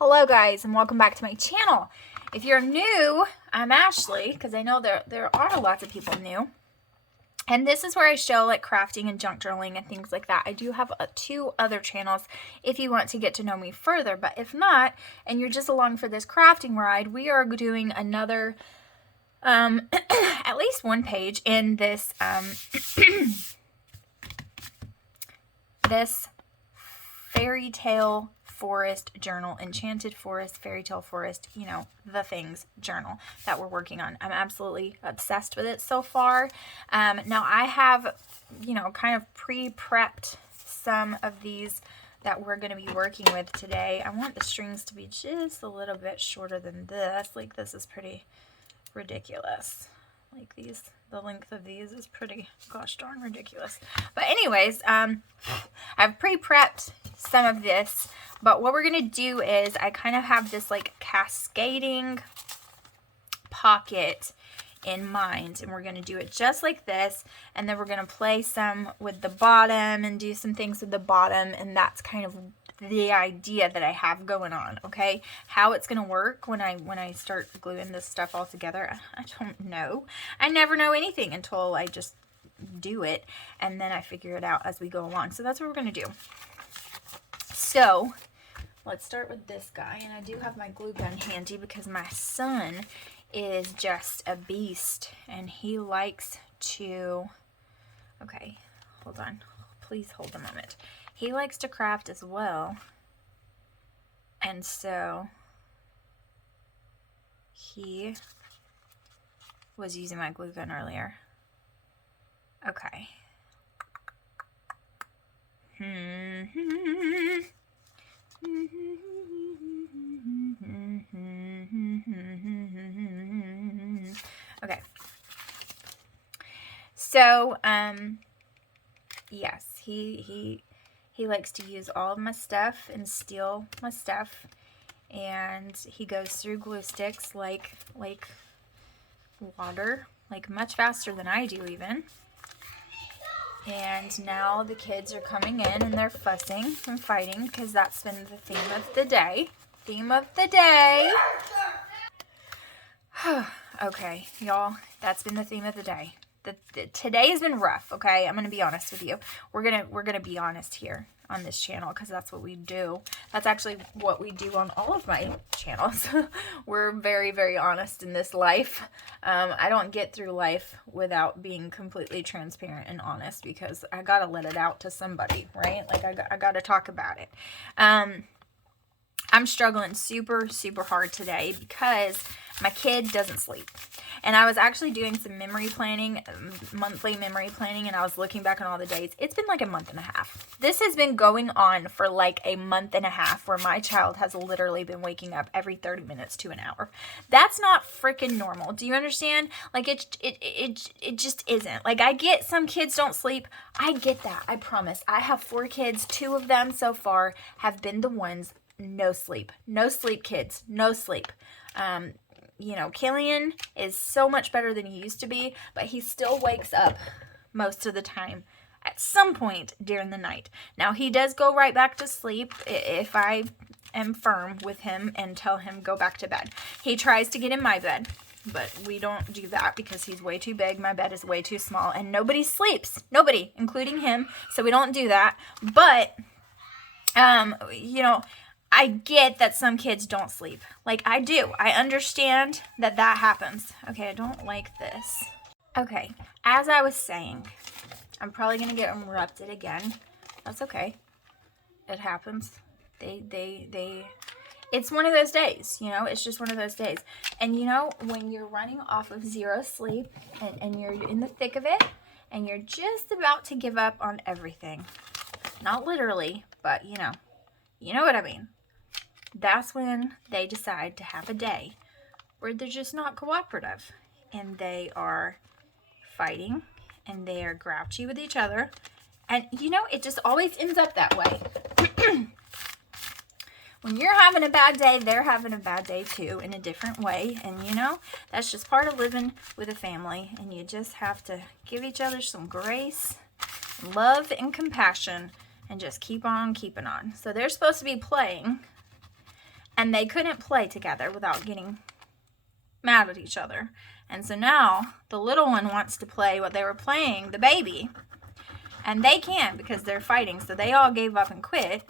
Hello guys, and welcome back to my channel. If you're new, I'm Ashley, because I know there are lots of people new. And this is where I show like crafting and junk journaling and things like that. I do have two other channels if you want to get to know me further. But if not, and you're just along for this crafting ride, we are doing another, at least one page in this, this fairy tale forest journal, enchanted forest, fairy tale forest, you know, the things journal that we're working on. I'm absolutely obsessed with it so far. Now I have, you know, kind of pre-prepped some of these that we're going to be working with today. I want the strings to be just a little bit shorter than this. Like, this is pretty ridiculous. Like these, the length of these is pretty gosh darn ridiculous. But anyways, I've pre-prepped some of this, but what we're gonna do is I kind of have this like cascading pocket in mind, and we're gonna do it just like this, and then we're gonna play some with the bottom and do some things with the bottom, and that's kind of the idea that I have going on. Okay, how it's gonna work when I start gluing this stuff all together, I don't know. I never know anything until I just do it, and then I figure it out as we go along. So that's what we're gonna do. So let's start with this guy, and I do have my glue gun handy because my son is just a beast, and he likes to, okay, hold on, please hold a moment. He likes to craft as well, and so he was using my glue gun earlier. Okay. Okay. So, yes, he likes to use all of my stuff and steal my stuff, and he goes through glue sticks like water, like much faster than I do even. And now the kids are coming in and they're fussing and fighting because that's been the theme of the day. Okay, y'all, that's been the theme of the day. Today has been rough, okay? I'm gonna be honest with you. We're gonna be honest here on this channel because that's what we do. That's actually what we do on all of my channels. We're very, very honest in this life. I don't get through life without being completely transparent and honest because I gotta let it out to somebody, right? Like I gotta talk about it. I'm struggling super, super hard today because my kid doesn't sleep. And I was actually doing some memory planning, monthly memory planning, and I was looking back on all the days. It's been like a month and a half. This has been going on for like a month and a half where my child has literally been waking up every 30 minutes to an hour. That's not freaking normal. Do you understand? Like it just isn't. Like, I get some kids don't sleep. I get that. I promise. I have 4 kids. 2 of them so far have been the ones no sleep. No sleep, kids. No sleep. You know, Killian is so much better than he used to be, but he still wakes up most of the time at some point during the night. Now, he does go right back to sleep if I am firm with him and tell him go back to bed. He tries to get in my bed, but we don't do that because he's way too big. My bed is way too small, and nobody sleeps. Nobody, including him, so we don't do that. But, you know, I get that some kids don't sleep. Like, I do. I understand that that happens. Okay, I don't like this. Okay, as I was saying, I'm probably going to get interrupted again. That's okay. It happens. It's one of those days, you know? It's just one of those days. And, you know, when you're running off of zero sleep and you're in the thick of it and you're just about to give up on everything. Not literally, but, you know what I mean. That's when they decide to have a day where they're just not cooperative and they are fighting and they are grouchy with each other. And, you know, it just always ends up that way. When you're having a bad day, they're having a bad day too in a different way. And, you know, that's just part of living with a family. And you just have to give each other some grace, love, and compassion and just keep on keeping on. So they're supposed to be playing. And they couldn't play together without getting mad at each other. And so now the little one wants to play what they were playing, the baby. And they can't because they're fighting. So they all gave up and quit.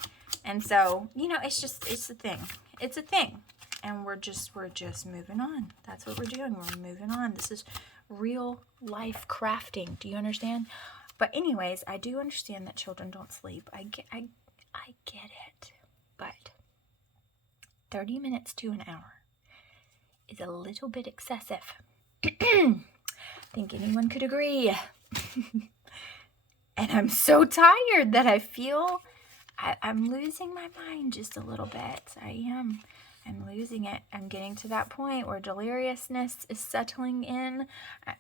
And so, you know, it's a thing. It's a thing. And we're just moving on. That's what we're doing. We're moving on. This is real life crafting. Do you understand? But anyways, I do understand that children don't sleep. I get it. But 30 minutes to an hour is a little bit excessive. I think anyone could agree. And I'm so tired that I feel I'm losing my mind just a little bit. I am. I'm losing it. I'm getting to that point where deliriousness is settling in.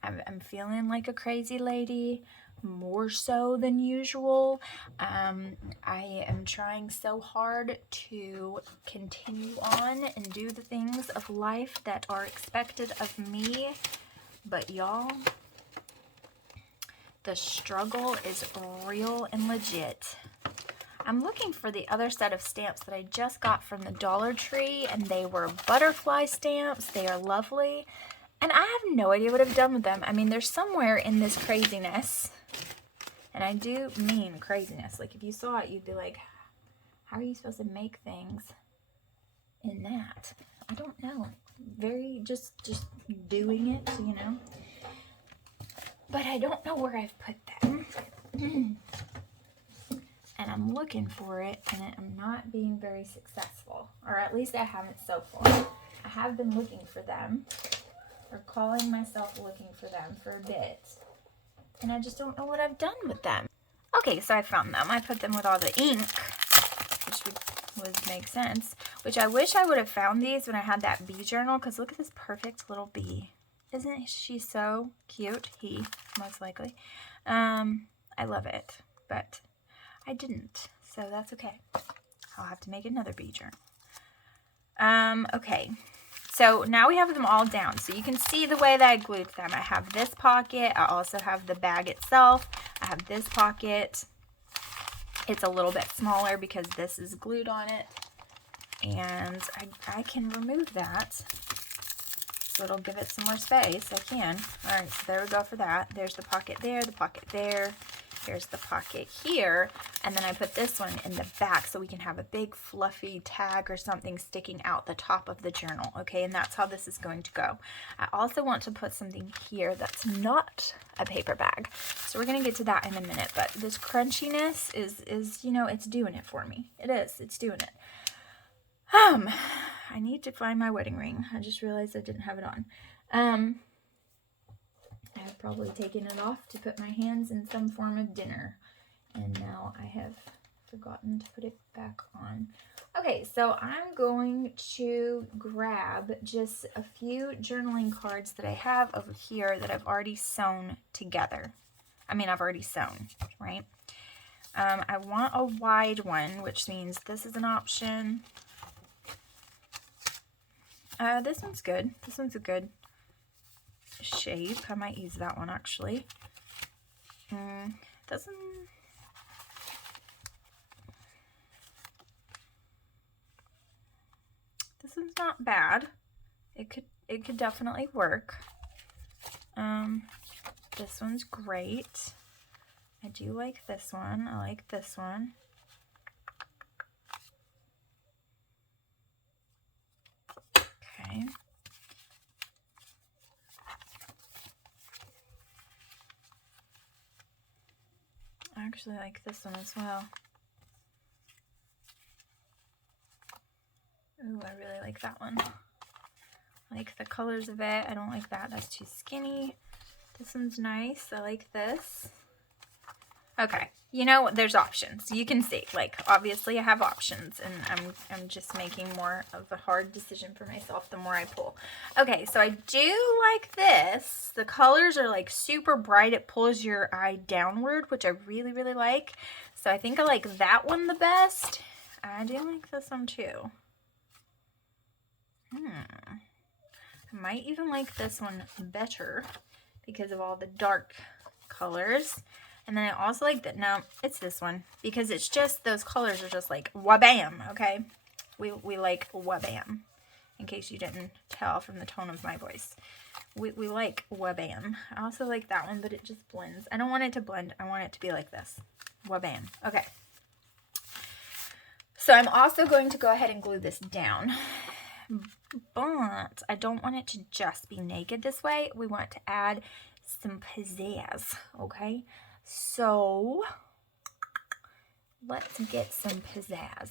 I'm feeling like a crazy lady, more so than usual. I am trying so hard to continue on and do the things of life that are expected of me. But y'all, the struggle is real and legit. I'm looking for the other set of stamps that I just got from the Dollar Tree, and they were butterfly stamps. They are lovely, and I have no idea what I've done with them. I mean, they're somewhere in this craziness, and I do mean craziness. Like, if you saw it, you'd be like, how are you supposed to make things in that? I don't know. Very, just doing it, you know? But I don't know where I've put them. And I'm looking for it, and I'm not being very successful. Or at least I haven't so far. I have been looking for them, or calling myself looking for them for a bit. And I just don't know what I've done with them. Okay, so I found them. I put them with all the ink, which would make sense. Which I wish I would have found these when I had that bee journal, because look at this perfect little bee. Isn't she so cute? He, most likely. I love it, but I didn't, so that's okay. I'll have to make another bee journal. Okay, so now we have them all down. So you can see the way that I glued them. I have this pocket. I also have the bag itself. I have this pocket. It's a little bit smaller because this is glued on it. And I can remove that. So it'll give it some more space. I can. All right, so there we go for that. There's the pocket there, the pocket there. Here's the pocket here, and then I put this one in the back so we can have a big fluffy tag or something sticking out the top of the journal, okay? And that's how this is going to go. I also want to put something here that's not a paper bag, so we're going to get to that in a minute, but this crunchiness is, you know, it's doing it for me. It is. It's doing it. I need to find my wedding ring. I just realized I didn't have it on. I have probably taken it off to put my hands in some form of dinner. And now I have forgotten to put it back on. Okay, so I'm going to grab just a few journaling cards that I have over here that I've already sewn together. I mean, I've already sewn, right? I want a wide one, which means this is an option. This one's good. This one's a good shape. I might use that one actually. This one's not bad. It could definitely work. This one's great. I do like this one. I like this one. Okay. I actually like this one as well. Ooh, I really like that one. I like the colors of it. I don't like that. That's too skinny. This one's nice. I like this. Okay. You know, there's options. You can see, like, obviously I have options, and I'm just making more of a hard decision for myself the more I pull. Okay, so I do like this. The colors are, like, super bright. It pulls your eye downward, which I really, really like. So I think I like that one the best. I do like this one, too. I might even like this one better because of all the dark colors. And then I also like that, no, it's this one, because it's just, those colors are just like, wabam, okay? We like Wabam, in case you didn't tell from the tone of my voice. We like Wabam. I also like that one, but it just blends. I don't want it to blend. I want it to be like this. Wabam. Okay. So I'm also going to go ahead and glue this down. But I don't want it to just be naked this way. We want to add some pizzazz, okay? So let's get some pizzazz.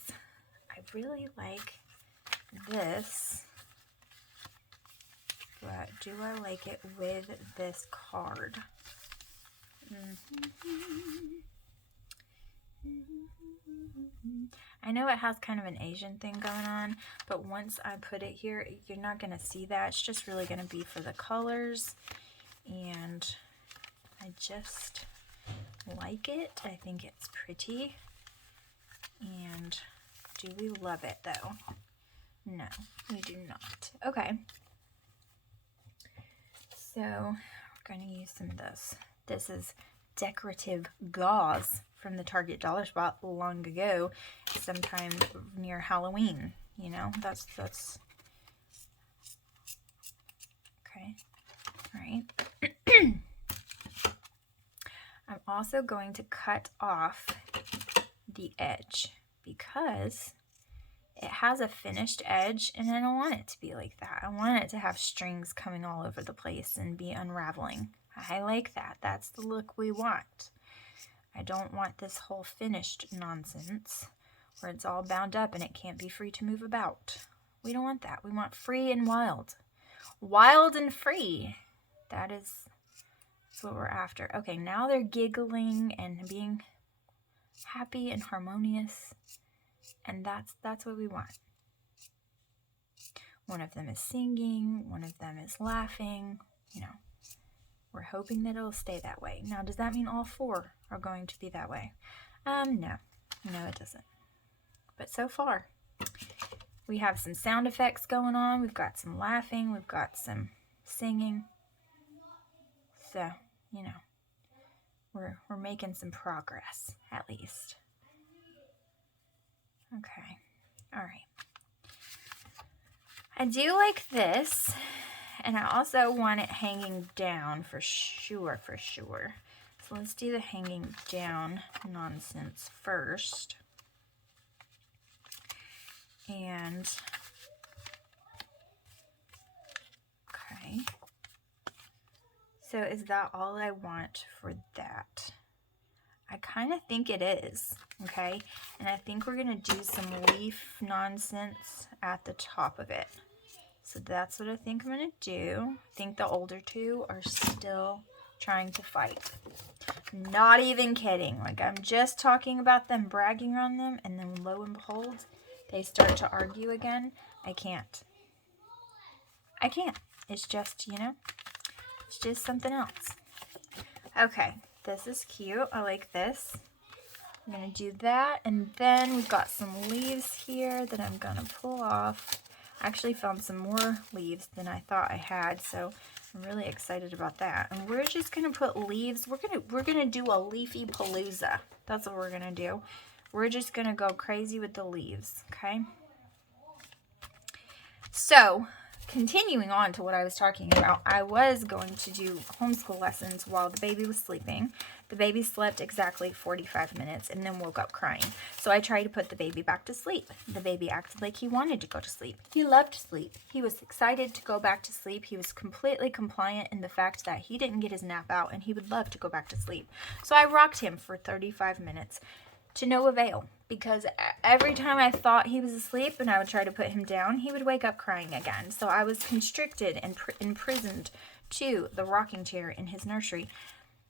I really like this, but do I like it with this card? I know it has kind of an Asian thing going on, but once I put it here, you're not going to see that. It's just really going to be for the colors, and I just like it. I think it's pretty. And do we love it though? No, we do not. Okay. So we're going to use some of this. This is decorative gauze from the Target dollar spot long ago, sometime near Halloween. You know, that's okay. All right. I'm also going to cut off the edge because it has a finished edge, and I don't want it to be like that. I want it to have strings coming all over the place and be unraveling. I like that. That's the look we want. I don't want this whole finished nonsense where it's all bound up and it can't be free to move about. We don't want that. We want free and wild. Wild and free. That's what we're after. Okay, now they're giggling and being happy and harmonious, and that's what we want. One of them is singing, one of them is laughing, you know. We're hoping that it'll stay that way. Now, does that mean all four are going to be that way? No, it doesn't. But so far, we have some sound effects going on. We've got some laughing. We've got some singing. So, you know, we're making some progress, at least. Okay. All right. I do like this. And I also want it hanging down for sure. So let's do the hanging down nonsense first. And, okay. So is that all I want for that? I kind of think it is, okay? And I think we're going to do some leaf nonsense at the top of it. So that's what I think I'm going to do. I think the older two are still trying to fight. Not even kidding. Like, I'm just talking about them, bragging on them, and then lo and behold, they start to argue again. I can't. It's just, you know, it's just something else. Okay, this is cute. I like this. I'm going to do that. And then we've got some leaves here that I'm going to pull off. I actually found some more leaves than I thought I had, so I'm really excited about that. And we're just gonna put leaves. We're gonna do a leafy palooza. That's what we're gonna do. We're just gonna go crazy with the leaves, okay? So, continuing on to what I was talking about, I was going to do homeschool lessons while the baby was sleeping. The baby slept exactly 45 minutes and then woke up crying. So I tried to put the baby back to sleep. The baby acted like he wanted to go to sleep. He loved sleep. He was excited to go back to sleep. He was completely compliant in the fact that he didn't get his nap out and he would love to go back to sleep. So I rocked him for 35 minutes to no avail, because every time I thought he was asleep and I would try to put him down, he would wake up crying again. So I was constricted and imprisoned to the rocking chair in his nursery.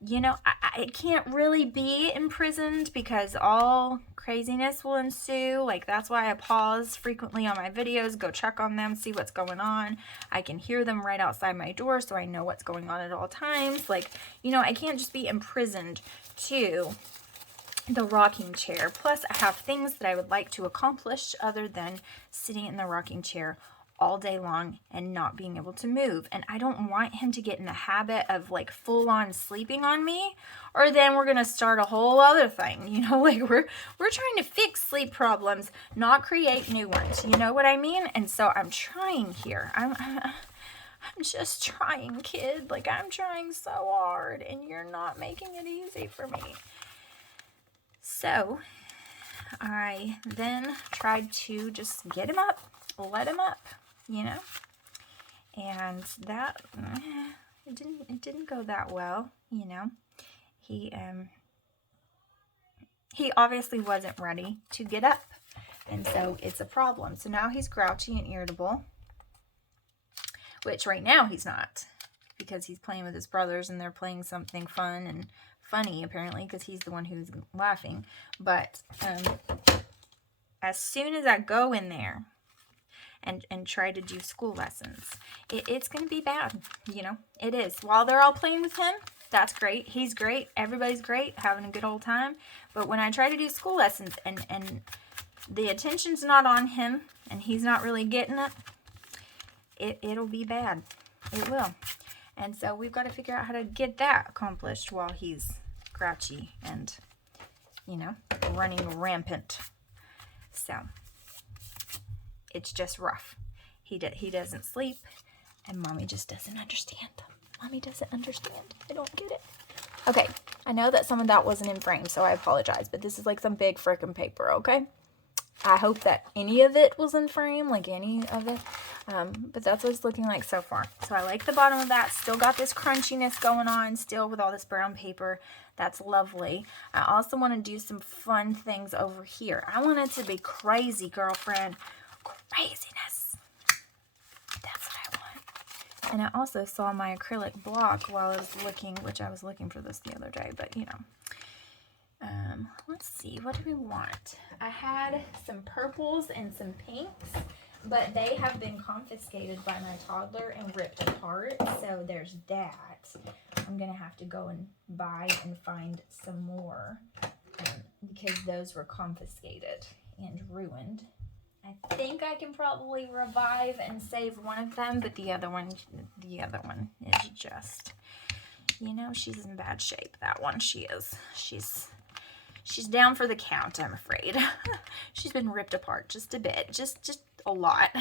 You know, I can't really be imprisoned because all craziness will ensue. Like, that's why I pause frequently on my videos, go check on them, see what's going on. I can hear them right outside my door, so I know what's going on at all times. Like, you know, I can't just be imprisoned to the rocking chair. Plus, I have things that I would like to accomplish other than sitting in the rocking chair all day long and not being able to move. And I don't want him to get in the habit of like full on sleeping on me, or then we're going to start a whole other thing. You know, like we're trying to fix sleep problems, not create new ones. You know what I mean? And so I'm trying here. I'm just trying, kid. Like, I'm trying so hard and you're not making it easy for me. So I then tried to just get him up, let him up, you know, and that, it didn't go that well, you know. He obviously wasn't ready to get up, and so it's a problem. So now he's grouchy and irritable, which right now he's not, because he's playing with his brothers and they're playing something fun and funny, apparently, because he's the one who's laughing. But as soon as I go in there and try to do school lessons, it's going to be bad, you know. It is. While they're all playing with him, that's great. He's great. Everybody's great, having a good old time. But when I try to do school lessons and the attention's not on him and he's not really getting it, it'll be bad. It will. And so we've got to figure out how to get that accomplished while he's grouchy and, you know, running rampant. So it's just rough. He doesn't sleep, and Mommy just doesn't understand. Mommy doesn't understand. I don't get it. Okay, I know that some of that wasn't in frame, so I apologize, but this is like some big frickin' paper, okay? I hope that any of it was in frame, like any of it. But that's what it's looking like so far. So I like the bottom of that. Still got this crunchiness going on, still with all this brown paper. That's lovely. I also want to do some fun things over here. I want it to be crazy, girlfriend. Craziness. That's what I want. And I also saw my acrylic block while I was looking, which I was looking for this the other day, but you know. Let's see, what do we want? I had some purples and some pinks, but they have been confiscated by my toddler and ripped apart, so there's that. I'm gonna have to go and buy and find some more because those were confiscated and ruined. I think I can probably revive and save one of them, but the other one is just, you know, she's in bad shape. That one, she is. She's down for the count, I'm afraid. She's been ripped apart just a bit, just a lot.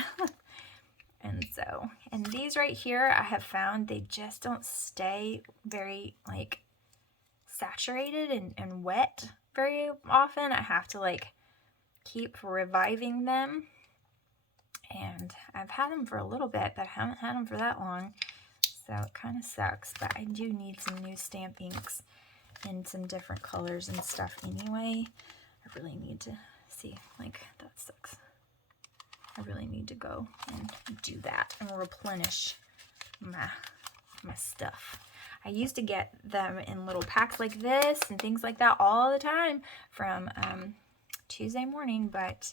And so, and these right here, I have found they just don't stay very, like, saturated and wet very often. I have to, like, keep reviving them. And I've had them for a little bit, but I haven't had them for that long. So it kind of sucks, but I do need some new stamp inks in some different colors and stuff anyway. I really need to see, like, that sucks. I really need to go and do that and replenish my stuff. I used to get them in little packs like this and things like that all the time from Tuesday morning, but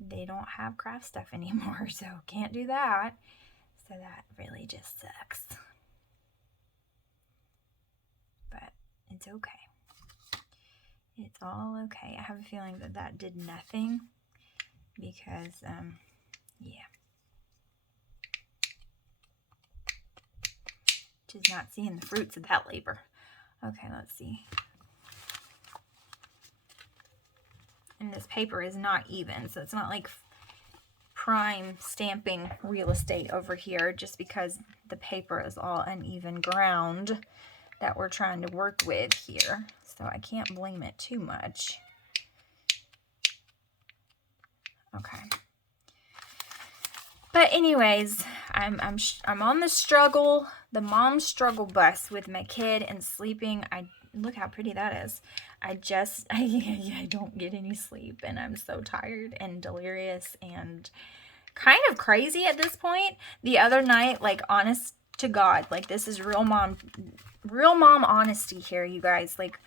they don't have craft stuff anymore, so can't do that. So that really just sucks. But it's okay. It's all okay. I have a feeling that that did nothing because, yeah. Just not seeing the fruits of that labor. Okay, let's see. And this paper is not even, so it's not like prime stamping real estate over here just because the paper is all uneven ground that we're trying to work with here. So I can't blame it too much. Okay. But anyways, I'm on the mom struggle bus with my kid and sleeping. Look how pretty that is. I don't get any sleep and I'm so tired and delirious and kind of crazy at this point. The other night, like, honest to God, like, this is real mom honesty here, you guys. Like,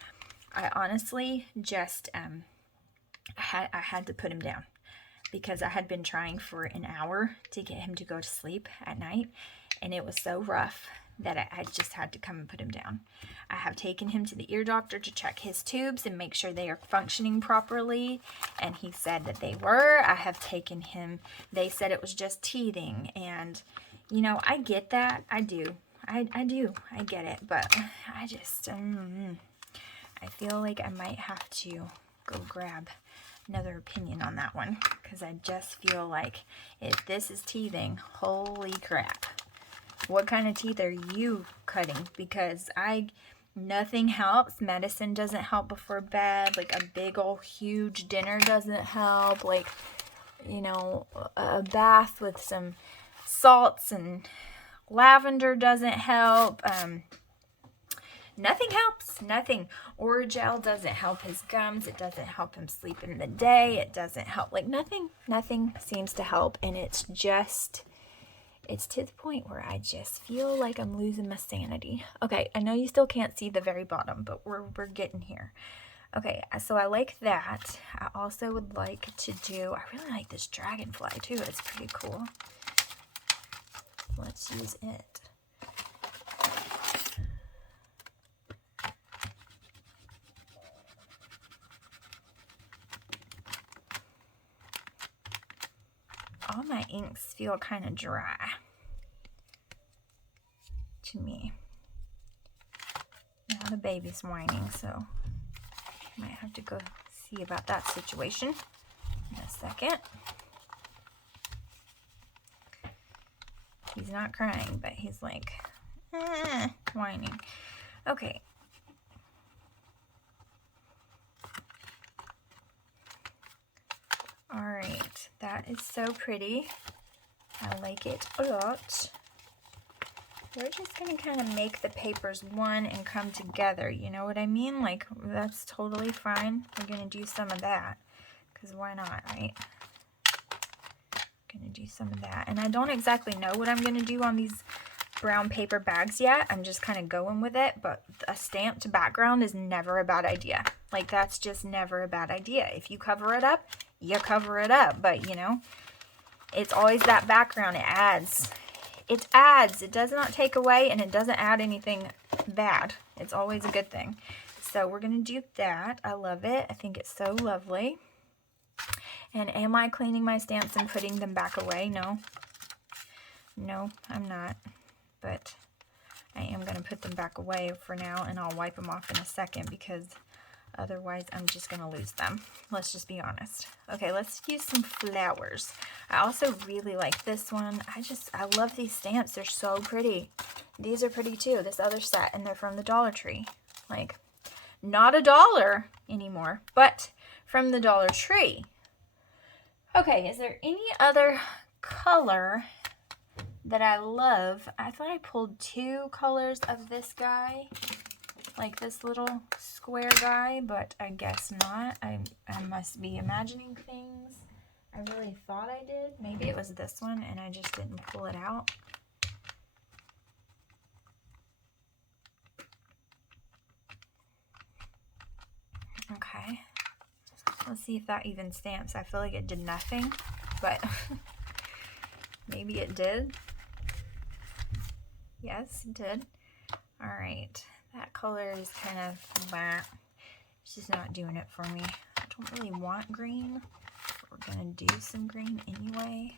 I honestly just I had to put him down because I had been trying for an hour to get him to go to sleep at night, and it was so rough that I just had to come and put him down. I have taken him to the ear doctor to check his tubes and make sure they are functioning properly, and he said that they were. I have taken him, they said it was just teething, and you know, I get that. I do. I get it, but I just, I feel like I might have to go grab another opinion on that one, because I just feel like if this is teething, holy crap. What kind of teeth are you cutting? Because nothing helps. Medicine doesn't help before bed. Like a big old huge dinner doesn't help. Like, you know, a bath with some salts and lavender doesn't help. Nothing helps. Nothing. Oragel doesn't help his gums. It doesn't help him sleep in the day. It doesn't help. Like nothing seems to help. And it's to the point where I just feel like I'm losing my sanity. Okay, I know you still can't see the very bottom, but we're getting here. Okay, so I like that. I also would like to do, I really like this dragonfly too. It's pretty cool. Let's use it. All my inks feel kind of dry to me. Now the baby's whining, so I might have to go see about that situation in a second. He's not crying, but he's like, whining. Okay. All right, that is so pretty. I like it a lot. We're just gonna kind of make the papers one and come together, you know what I mean? Like, that's totally fine. We're gonna do some of that, because why not, right? Gonna do some of that. And I don't exactly know what I'm gonna do on these brown paper bags yet. I'm just kind of going with it, but a stamped background is never a bad idea. Like, that's just never a bad idea. If you cover it up, you cover it up, but you know, it's always that background. It adds. It does not take away, and it doesn't add anything bad. It's always a good thing. So we're going to do that. I love it. I think it's so lovely. And am I cleaning my stamps and putting them back away? No. No, I'm not. But I am going to put them back away for now, and I'll wipe them off in a second, because otherwise I'm just going to lose them. Let's just be honest. Okay, let's use some flowers. I also really like this one. I love these stamps. They're so pretty. These are pretty too, this other set, and they're from the Dollar Tree. Like, not $1 anymore, but from the Dollar Tree. Okay, is there any other color that I love? I thought I pulled 2 colors of this guy, like this little square guy, but I guess not. I must be imagining things. I really thought I did. Maybe it was this one and I just didn't pull it out. Okay. Let's see if that even stamps. I feel like it did nothing, but maybe it did. Yes, it did. All right. That color is kind of blah. It's just not doing it for me. I don't really want green. We're going to do some green anyway.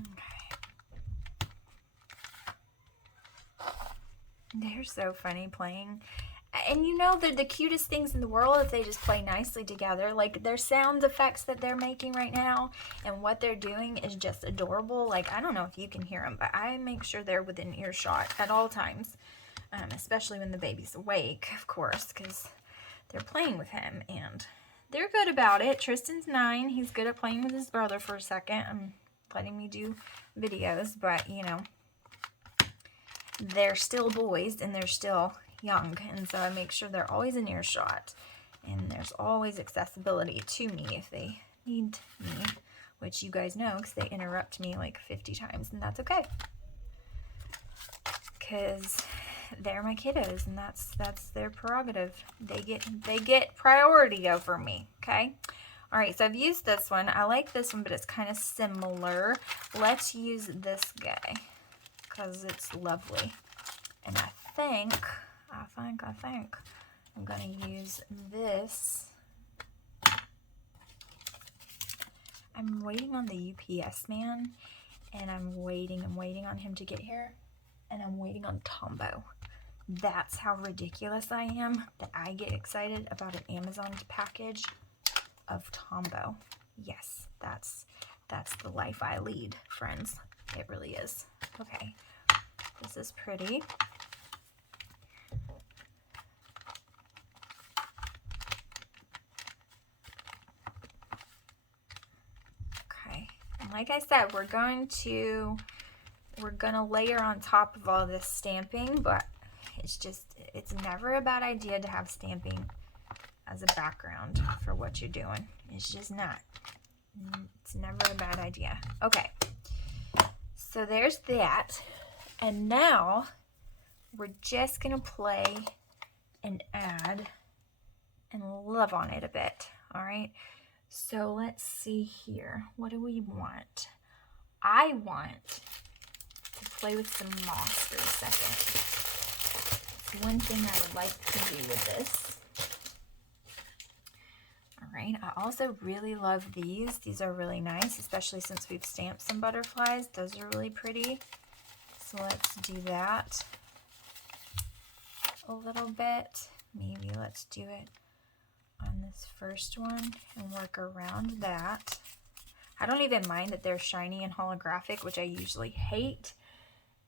Okay. They're so funny playing. And you know, they're the cutest things in the world if they just play nicely together. Like, their sound effects that they're making right now and what they're doing is just adorable. Like, I don't know if you can hear them, but I make sure they're within earshot at all times, especially when the baby's awake, of course, because they're playing with him, and they're good about it. Tristan's 9. He's good at playing with his brother for a second and letting me do videos, but, you know, they're still boys and they're still young, and so I make sure they're always in earshot, and there's always accessibility to me if they need me, which you guys know because they interrupt me like 50 times, and that's okay, because they're my kiddos, and that's their prerogative. They get priority over me, okay? All right, so I've used this one. I like this one, but it's kind of similar. Let's use this guy because it's lovely. And I think I'm gonna use this. I'm waiting on the UPS man, and I'm waiting on him to get here, and I'm waiting on Tombo. That's how ridiculous I am that I get excited about an Amazon package of Tombo. Yes, that's the life I lead, friends. It really is. Okay, this is pretty. Okay, and like I said, we're gonna layer on top of all this stamping, but it's never a bad idea to have stamping as a background for what you're doing. It's just not. It's never a bad idea. Okay, so there's that, and now we're just gonna play and add and love on it a bit. All right, so let's see here. What do we want? I want to play with some moss for a second. It's one thing I would like to do with this. All right, I also really love these. These are really nice, especially since we've stamped some butterflies. Those are really pretty. So let's do that a little bit. Maybe let's do it on this first one and work around that. I don't even mind that they're shiny and holographic, which I usually hate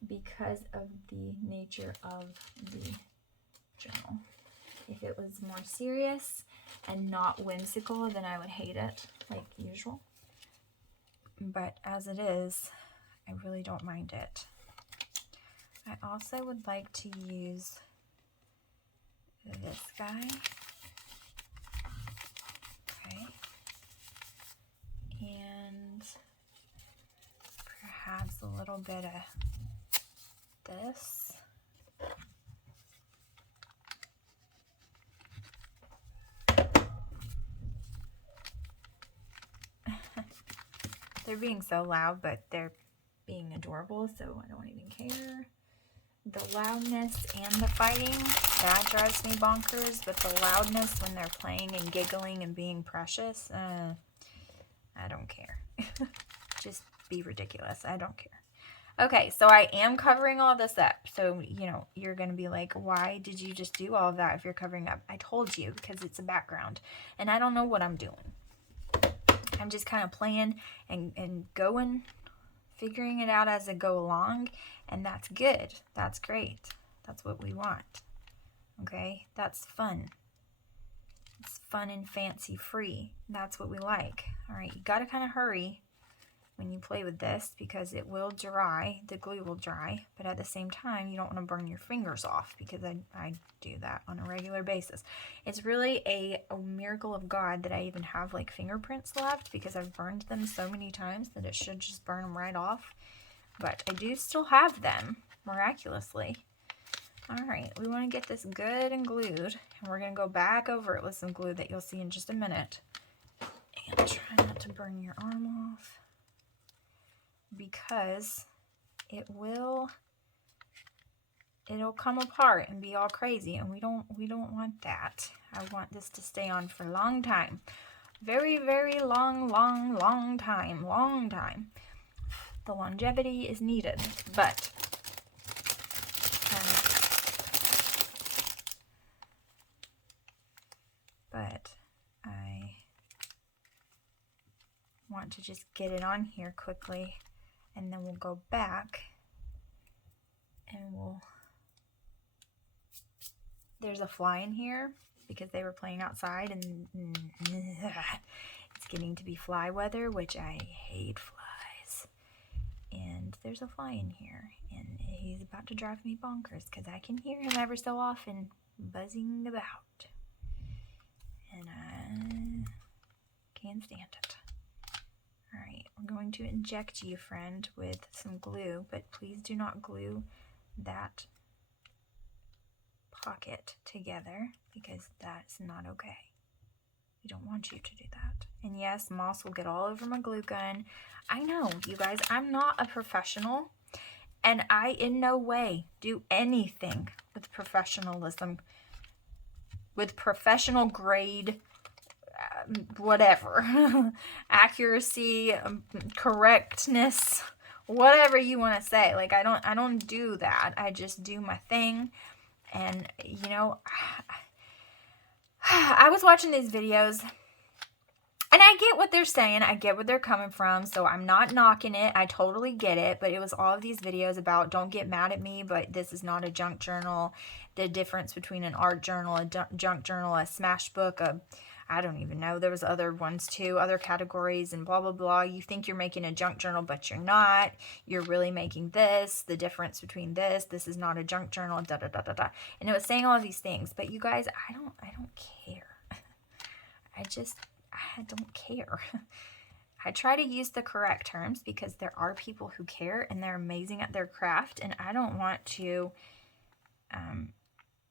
because of the nature of the journal. If it was more serious and not whimsical, then I would hate it like usual. But as it is, I really don't mind it. I also would like to use this guy. Okay. And perhaps a little bit of this. They're being so loud, but they're being adorable, so I don't even care. The loudness and the fighting, that drives me bonkers, but the loudness when they're playing and giggling and being precious, I don't care. Just be ridiculous. I don't care. Okay, so I am covering all this up. So, you know, you're going to be like, why did you just do all of that if you're covering up? I told you, because it's a background, and I don't know what I'm doing. I'm just kind of playing and going, figuring it out as I go along, and that's good. That's great. That's what we want. Okay? That's fun. It's fun and fancy free. That's what we like. All right, you got to kind of hurry when you play with this because it will dry, the glue will dry, but at the same time you don't want to burn your fingers off because I do that on a regular basis. It's really a miracle of God that I even have like fingerprints left because I've burned them so many times that it should just burn them right off, but I do still have them miraculously. All right, we want to get this good and glued, and we're going to go back over it with some glue that you'll see in just a minute. And try not to burn your arm off, because it'll come apart and be all crazy, and we don't want that. I want this to stay on for a long time. Very, very long time. The longevity is needed, but I want to just get it on here quickly, and then we'll go back and there's a fly in here because they were playing outside, and it's getting to be fly weather, which I hate flies. And there's a fly in here, and he's about to drive me bonkers because I can hear him ever so often buzzing about, and I can't stand it. All right, we're going to inject you, friend, with some glue, but please do not glue that pocket together because that's not okay. We don't want you to do that. And yes, moss will get all over my glue gun. I know, you guys, I'm not a professional, and I in no way do anything with professionalism, with professional grade, whatever, accuracy, correctness, whatever you want to say. Like, I don't do that. I just do my thing. And, you know, I was watching these videos, and I get what they're saying. I get where they're coming from. So I'm not knocking it. I totally get it. But it was all of these videos about, don't get mad at me, but this is not a junk journal. The difference between an art journal, a junk journal, a smash book, I don't even know. There was other ones too, other categories and blah, blah, blah. You think you're making a junk journal, but you're not. You're really making this. The difference between this is not a junk journal, da, da, da, da, da. And it was saying all these things. But you guys, I don't care. I don't care. I try to use the correct terms because there are people who care and they're amazing at their craft. And I don't want to,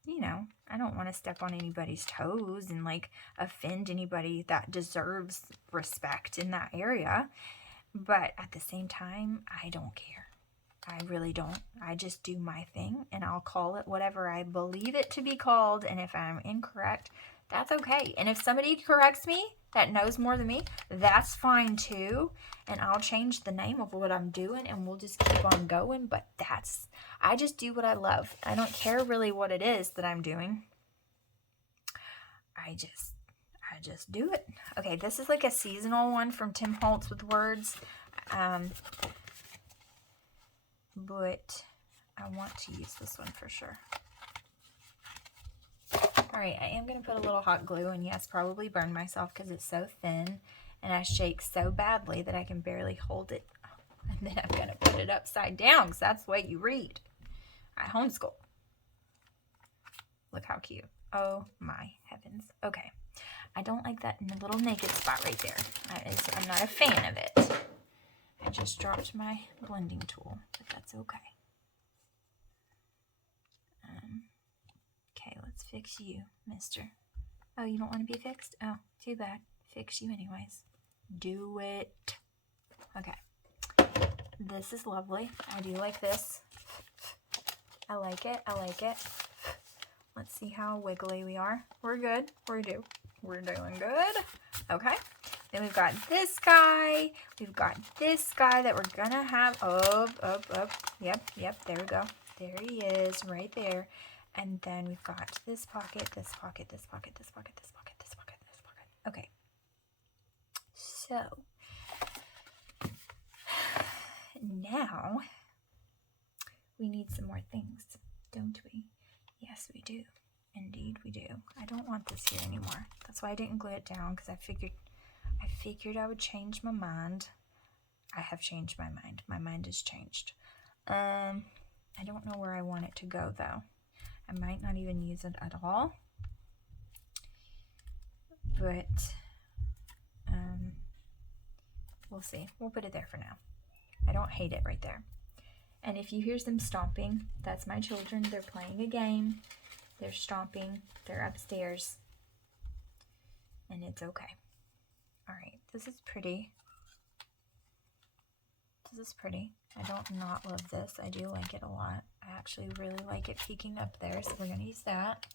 you know, I don't want to step on anybody's toes and like offend anybody that deserves respect in that area. But at the same time, I don't care. I really don't. I just do my thing and I'll call it whatever I believe it to be called. And if I'm incorrect, that's okay. And if somebody corrects me that knows more than me, that's fine too. And I'll change the name of what I'm doing and we'll just keep on going. But I just do what I love. I don't care really what it is that I'm doing. I just do it. Okay, this is like a seasonal one from Tim Holtz with words. But I want to use this one for sure. Alright, I am going to put a little hot glue, and yes, probably burn myself because it's so thin, and I shake so badly that I can barely hold it. And then I'm going to put it upside down because that's the way you read. I homeschool. Look how cute. Oh my heavens. Okay. I don't like that little naked spot right there. I'm not a fan of it. I just dropped my blending tool, but that's okay. Okay, let's fix you, mister. Oh, you don't want to be fixed? Oh, too bad. Fix you anyways. Do it. Okay. This is lovely. I do like this. I like it. I like it. Let's see how wiggly we are. We're good. We're doing good. Okay. Then we've got this guy. We've got this guy that we're gonna have up. Yep. There we go. There he is, right there. And then we've got this pocket, this pocket, this pocket, this pocket, this pocket, this pocket, this pocket. Okay. So now we need some more things, don't we? Yes, we do. Indeed, we do. I don't want this here anymore. That's why I didn't glue it down, because I figured I would change my mind. I have changed my mind. My mind has changed. I don't know where I want it to go, though. I might not even use it at all. But we'll see. We'll put it there for now. I don't hate it right there. And if you hear them stomping, that's my children. They're playing a game. They're stomping. They're upstairs. And it's okay. All right. This is pretty. This is pretty. I don't not love this. I do like it a lot. I actually really like it peeking up there, so we're going to use that.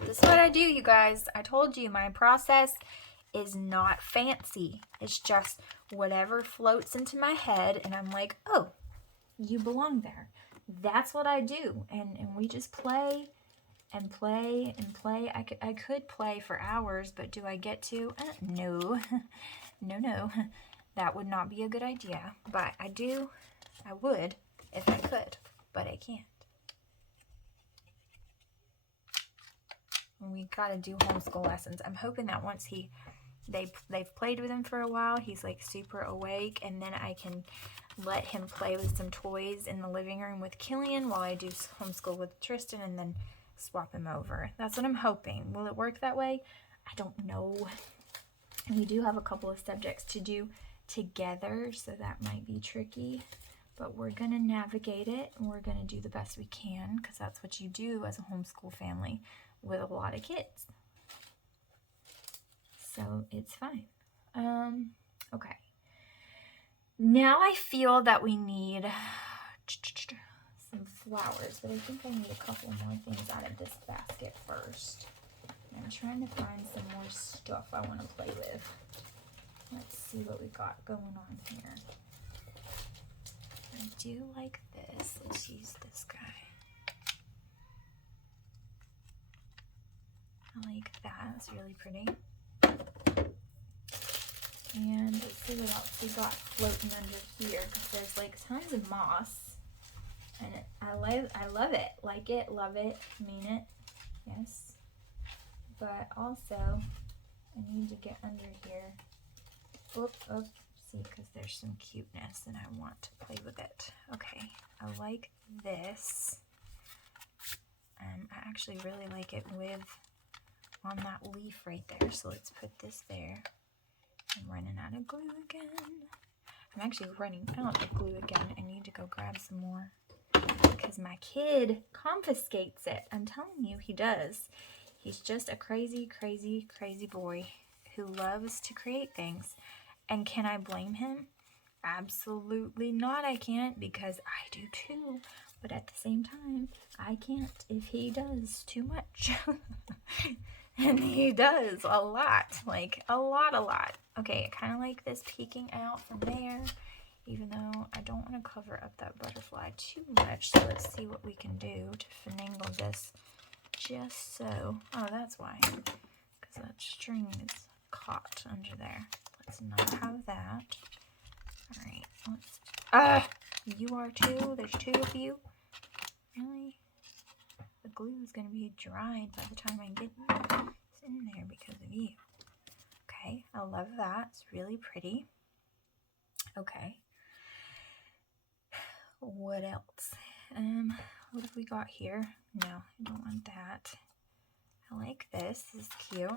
This is what I do, you guys. I told you my process is not fancy. It's just whatever floats into my head, and I'm like, oh, you belong there. That's what I do. And we just play and play and play. I could play for hours, but do I get to? No. No. That would not be a good idea. But I would if I could, but I can't. And we gotta do homeschool lessons. I'm hoping that once they've played with him for a while, he's like super awake, and then I can let him play with some toys in the living room with Killian while I do homeschool with Tristan, and then swap him over. That's what I'm hoping. Will it work that way? I don't know. And we do have a couple of subjects to do together, so that might be tricky, But we're going to navigate it, and we're going to do the best we can, because that's what you do as a homeschool family with a lot of kids. So it's fine. Okay. Now I feel that we need some flowers, but I think I need a couple more things out of this basket first. I'm trying to find some more stuff I want to play with. Let's see what we got going on here. I do like this. Let's use this guy. I like that. It's really pretty. And let's see what else we got floating under here, because there's like tons of moss. And I love it. Like it, love it, mean it. Yes. But also, I need to get under here. Oop, oop. See, because there's some cuteness and I want to play with it. Okay, I like this. I actually really like it with on that leaf right there. So let's put this there. I'm running out of glue again. I'm actually running out of glue again. I need to go grab some more because my kid confiscates it. I'm telling you, he does. He's just a crazy, crazy, crazy boy who loves to create things. And can I blame him? Absolutely not, I can't, because I do too. But at the same time, I can't if he does too much. And he does a lot, like a lot. Okay, I kind of like this peeking out from there, even though I don't want to cover up that butterfly too much. So let's see what we can do to finagle this just so. Oh, that's why, because that string is caught under there. Let's not have that. All right, let's. You are too. There's two of you. Really? The glue is going to be dried by the time I get this in there because of you. Okay, I love that. It's really pretty. Okay. What else? What have we got here? No, I don't want that. I like this. This is cute.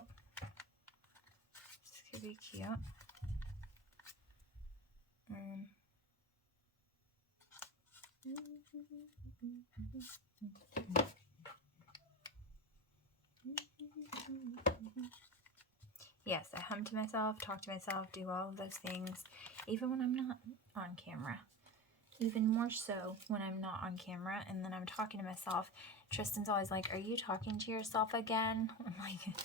This could be cute. Yes, I hum to myself, talk to myself, do all of those things, even when I'm not on camera. Even more so when I'm not on camera and then I'm talking to myself. Tristan's always like, "Are you talking to yourself again?" I'm like,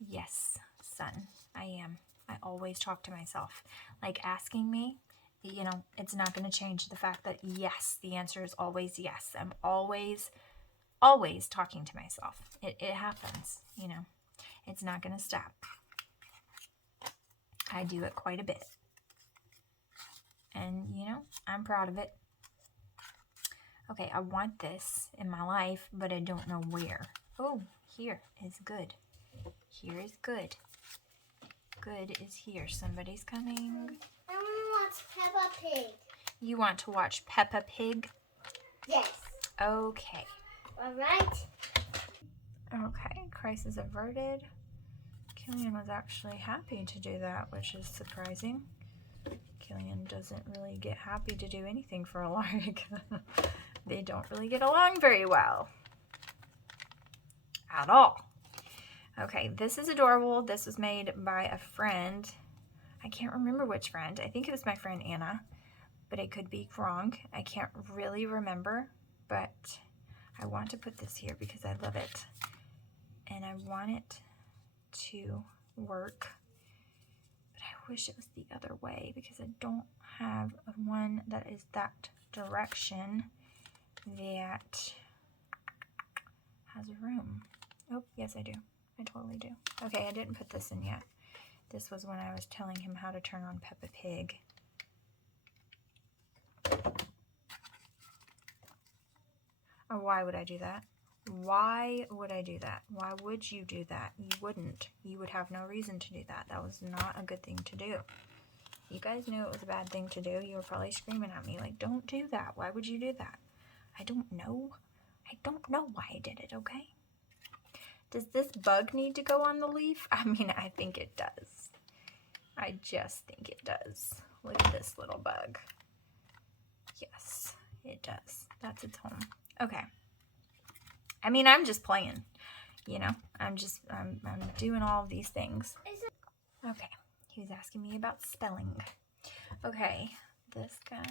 "Yes, son, I am. I always talk to myself." Like asking me, you know, it's not going to change the fact that yes, the answer is always yes. I'm always talking to myself. It happens, you know. It's not going to stop. I do it quite a bit. And, you know, I'm proud of it. Okay, I want this in my life, but I don't know where. Oh, here is good. Here is good. Good is here. Somebody's coming. I want to watch Peppa Pig. You want to watch Peppa Pig? Yes. Okay. All right. Okay, crisis averted. Killian was actually happy to do that, which is surprising. Killian doesn't really get happy to do anything for Alaric. They don't really get along very well. At all. Okay, this is adorable. This was made by a friend. I can't remember which friend. I think it was my friend Anna, but I could be wrong. I can't really remember, but I want to put this here because I love it. And I want it to work. But I wish it was the other way because I don't have one that is that direction that has room. Oh, yes I do. I totally do. Okay, I didn't put this in yet. This was when I was telling him how to turn on Peppa Pig. Oh, why would I do that? Why would I do that? Why would you do that? You wouldn't. You would have no reason to do that. That was not a good thing to do. You guys knew it was a bad thing to do. You were probably screaming at me like, "Don't do that. Why would you do that?" I don't know. I don't know why I did it, okay? Does this bug need to go on the leaf? I mean, I think it does. I just think it does. Look at this little bug. Yes. It does. That's its home. Okay. I mean, I'm just playing, you know. I'm doing all of these things. Okay. He was asking me about spelling. Okay. This guy.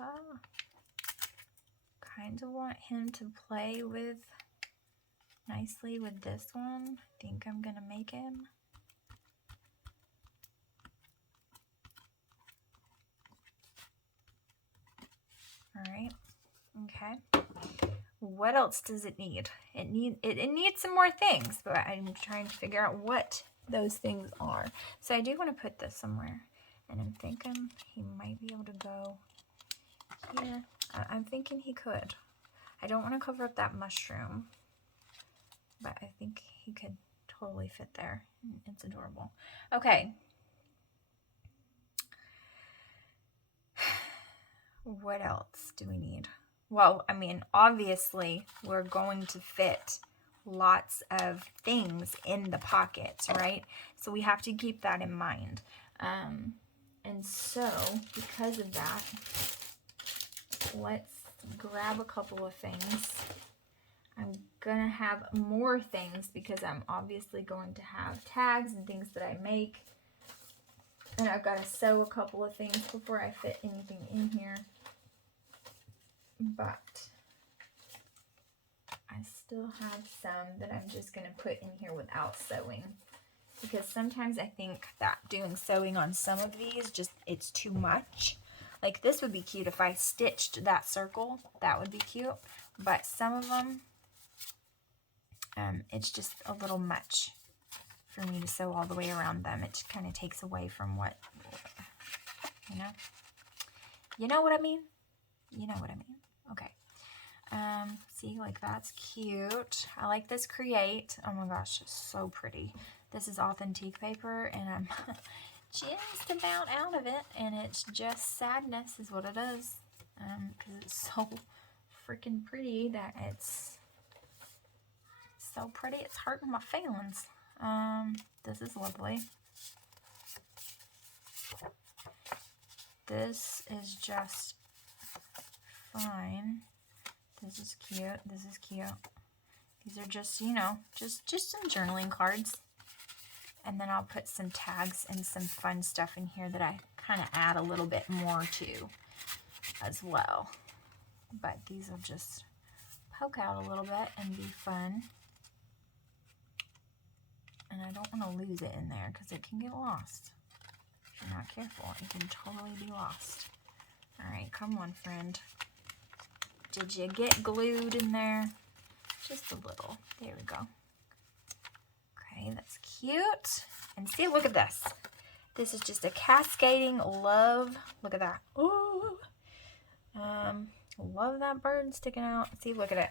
Oh. Kind of want him to play with nicely with this one. I think I'm going to make him. All right. Okay. What else does it need? It needs some more things, but I'm trying to figure out what those things are. So I do want to put this somewhere, and I'm thinking he might be able to go here. I'm thinking he could. I don't want to cover up that mushroom, but I think he could totally fit there. It's adorable. Okay. What else do we need? Well, I mean, obviously, we're going to fit lots of things in the pockets, right? So we have to keep that in mind. And so, because of that, let's grab a couple of things. I'm going to have more things because I'm obviously going to have tags and things that I make. And I've got to sew a couple of things before I fit anything in here. But I still have some that I'm just going to put in here without sewing. Because sometimes I think that doing sewing on some of these, it's too much. Like this would be cute if I stitched that circle. That would be cute. But some of them, it's just a little much for me to sew all the way around them. It kind of takes away from what, you know? You know what I mean? You know what I mean. Okay. See, like that's cute. I like this create. Oh my gosh, it's so pretty. This is authentic paper and I'm just about out of it, and it's just sadness is what it is. Because it's so freaking pretty that it's so pretty it's hurting my feelings. This is lovely. This is just fine. This is cute. This is cute. These are just, you know, just some journaling cards. And then I'll put some tags and some fun stuff in here that I kind of add a little bit more to as well. But these will just poke out a little bit and be fun. And I don't want to lose it in there because it can get lost. If you're not careful, it can totally be lost. Alright, come on, friend. Did you get glued in there? Just a little. There we go. Okay, that's cute. And see, look at this. This is just a cascading love. Look at that. Ooh. Love that bird sticking out. See, look at it.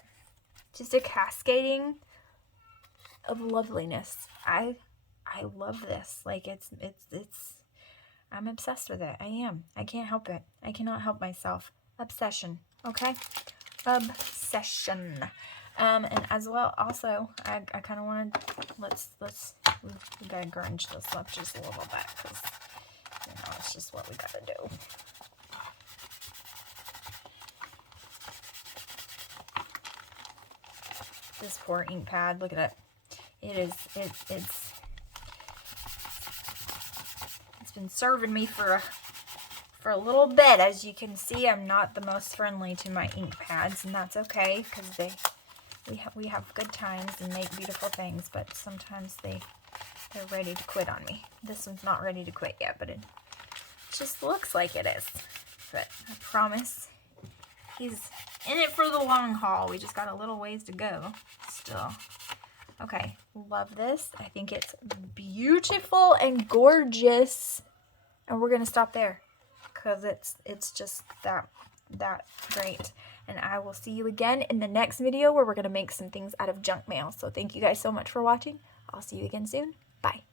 Just a cascading of loveliness. I love this. Like it's I'm obsessed with it. I am. I can't help it. I cannot help myself. Obsession. Okay? Obsession. And as well, also, I kind of wanted, we gotta grunge this up just a little bit, because, you know, it's just what we gotta do. This poor ink pad, look at it. It's been serving me for a little bit. As you can see, I'm not the most friendly to my ink pads, and that's okay, because we have good times and make beautiful things, but sometimes they're ready to quit on me. This one's not ready to quit yet, but it just looks like it is. But I promise he's in it for the long haul. We just got a little ways to go still. Okay, love this. I think it's beautiful and gorgeous. And we're gonna stop there because it's just that great. And I will see you again in the next video where we're gonna make some things out of junk mail. So thank you guys so much for watching. I'll see you again soon. Bye.